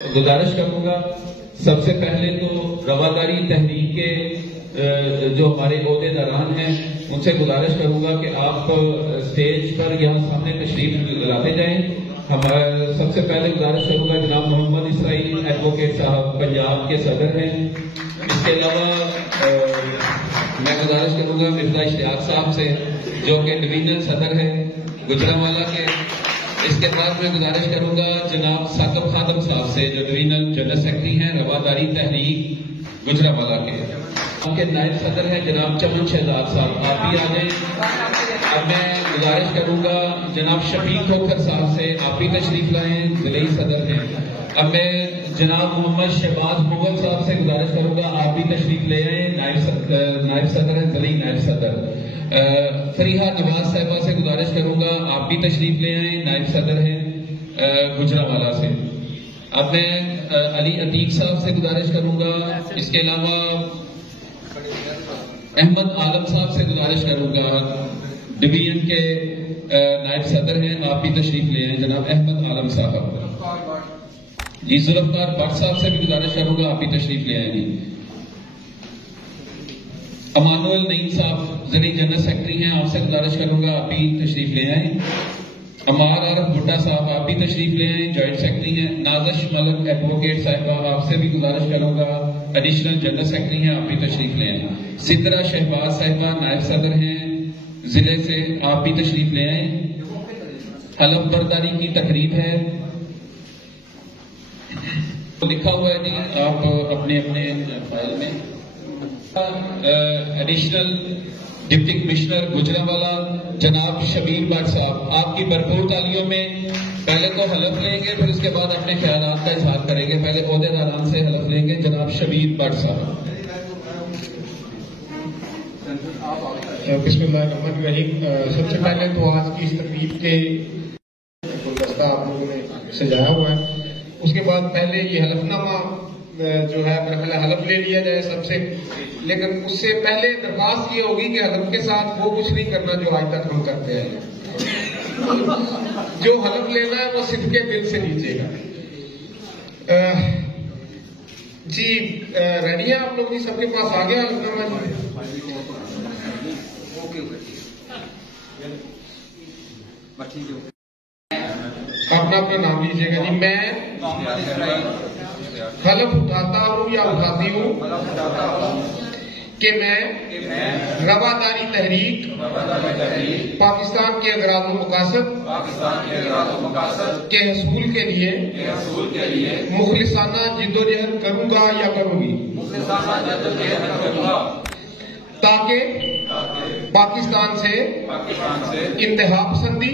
گزارش کروں گا سب سے پہلے تو رواداری تحریک کے جو ہمارے عہدے داران ہیں ان سے گزارش کروں گا کہ آپ اسٹیج پر یہاں سامنے تشریف لاتے جائیں. سب سے پہلے گزارش کروں گا جناب محمد اسرائیل ایڈوکیٹ صاحب پنجاب کے صدر ہیں. اس کے علاوہ میں گزارش کروں گا مرزا اشتیاق صاحب سے جو کہ ڈویژنل صدر ہیں گجرانوالہ کے. اس کے بعد میں گزارش کروں گا جناب ثاقب خادم صاحب سے جو ڈویژنل جنرل سیکرٹری ہیں رواداری تحریک گجرانوالہ کے. آپ کے نائب صدر ہیں جناب چمن شہزاد صاحب، آپ بھی آ جائیں. اب میں گزارش کروں گا جناب شفیق کھوکھر صاحب سے، آپ بھی تشریف لائیں، ضلعی صدر ہیں. اب میں جناب محمد شہباز مغل صاحب سے گزارش کروں گا آپ بھی تشریف لے آئیں، نائب صدر ہیں، ضلعی نائب صدر. فریحہ نواز صاحبہ سے گزارش کروں گا آپ بھی تشریف لے آئیں، نائب صدر ہیں گجرانوالہ سے. اب میں علی عتیق صاحب سے گزارش کروں گا. اس کے علاوہ احمد عالم صاحب سے گزارش کروں گا، ڈویژن کے نائب صدر ہیں، آپ بھی تشریف لے آئیں جناب احمد عالم صاحب. جی ذوالفقار بٹ صاحب سے بھی گزارش کروں گا آپ بھی تشریف لے آئیں. امانوئل نعیم صاحب ضلعی جنرل سیکرٹری ہیں، آپ سے گزارش کروں گا آپ بھی تشریف لے آئیں. عمار عارف بھٹا صاحب آپ بھی تشریف لے آئیں، جوائنٹ سیکرٹری ہیں. نازش ملک ایڈوکیٹ صاحبہ آپ سے بھی گزارش کروں گا، ایڈیشنل جنرل سیکرٹری ہیں، آپ بھی تشریف لے آئیں. سدرا شہباز صاحبہ نائب صدر ہیں ضلع سے، آپ بھی تشریف لے آئیں. حلف برداری کی تقریب ہے، لکھا ہوا ہے جی آپ اپنے فائل میں. ایڈیشنل ڈپٹی کمشنر گجرانوالہ جناب شبیر بٹ صاحب، آپ کی بھرپور تالیوں میں پہلے تو حلف لیں گے، پھر اس کے بعد اپنے خیالات کا اظہار کریں گے. پہلے عہدے داران سے حلف لیں گے. جناب شبیر بٹ صاحب. بسم اللہ الرحمن الرحیم. سب سے پہلے تو آج کی اس تقریب کے گلدستہ آپ لوگوں نے سجایا ہوا ہے. اس کے بعد پہلے یہ حلف نامہ جو ہے میرا خیال حلف لے لیا جائے سب سے، لیکن اس سے پہلے درخواست یہ ہوگی کہ حلف کے ساتھ وہ کچھ نہیں کرنا جو آج تک ہم کرتے ہیں. جو حلف لینا ہے وہ صرف کے دل سے لیجیے گا. جی ریڈی ہیں آپ لوگ؟ جی سب کے پاس آ گیا حلف نامہ؟ اپنا اپنا نام لیجیے گا. جی میں حلف اٹھاتا ہوں یا اٹھاتی ہوں کہ میں رواداری تحریک پاکستان کے اغراض و مقاصد کے حصول کے لیے مخلصانہ جدوجہد کروں گا یا کروں گی، تاکہ پاکستان سے انتہا پسندی،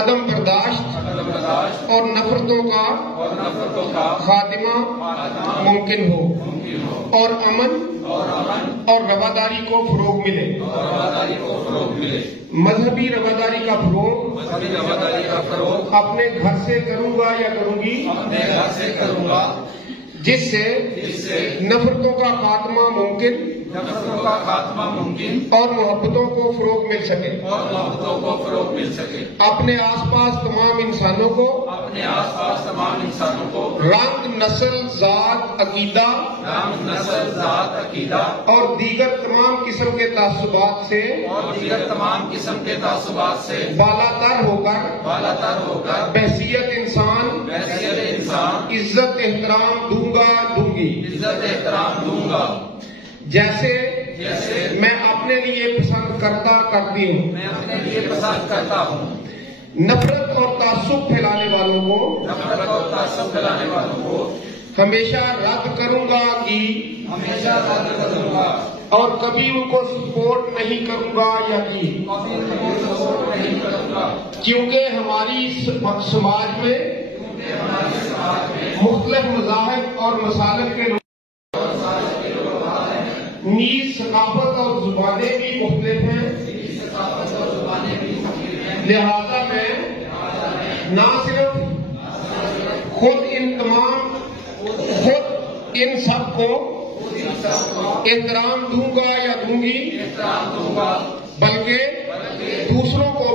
عدم برداشت اور نفرتوں کا خاتمہ ممکن ہو اور امن اور رواداری کو فروغ ملے. مذہبی رواداری کا فروغ اپنے گھر سے کروں گا یا کروں گی، جس سے نفرتوں کا خاتمہ ممکن اور محبتوں کو فروغ مل سکے. اپنے آس پاس تمام انسانوں کو رنگ، نسل، ذات، عقیدہ اور دیگر تمام قسم کے تعصبات سے بالا تر ہو کر بحیثیت انسان عزت احترام دوں گی، جیسے میں اپنے لیے پسند کرتی ہوں. نفرت اور تعصب پھیلانے والوں کو ہمیشہ رد کروں گا اور کبھی ان کو سپورٹ نہیں کروں گا یا کیونکہ ہماری سماج میں مختلف مذاہب اور مسالک کے نیز ثقافت اور زبانیں بھی مختلف ہیں. لہذا میں نہ صرف خود ان سب کو احترام دوں گا یا دوں گی، بلکہ دوسروں کو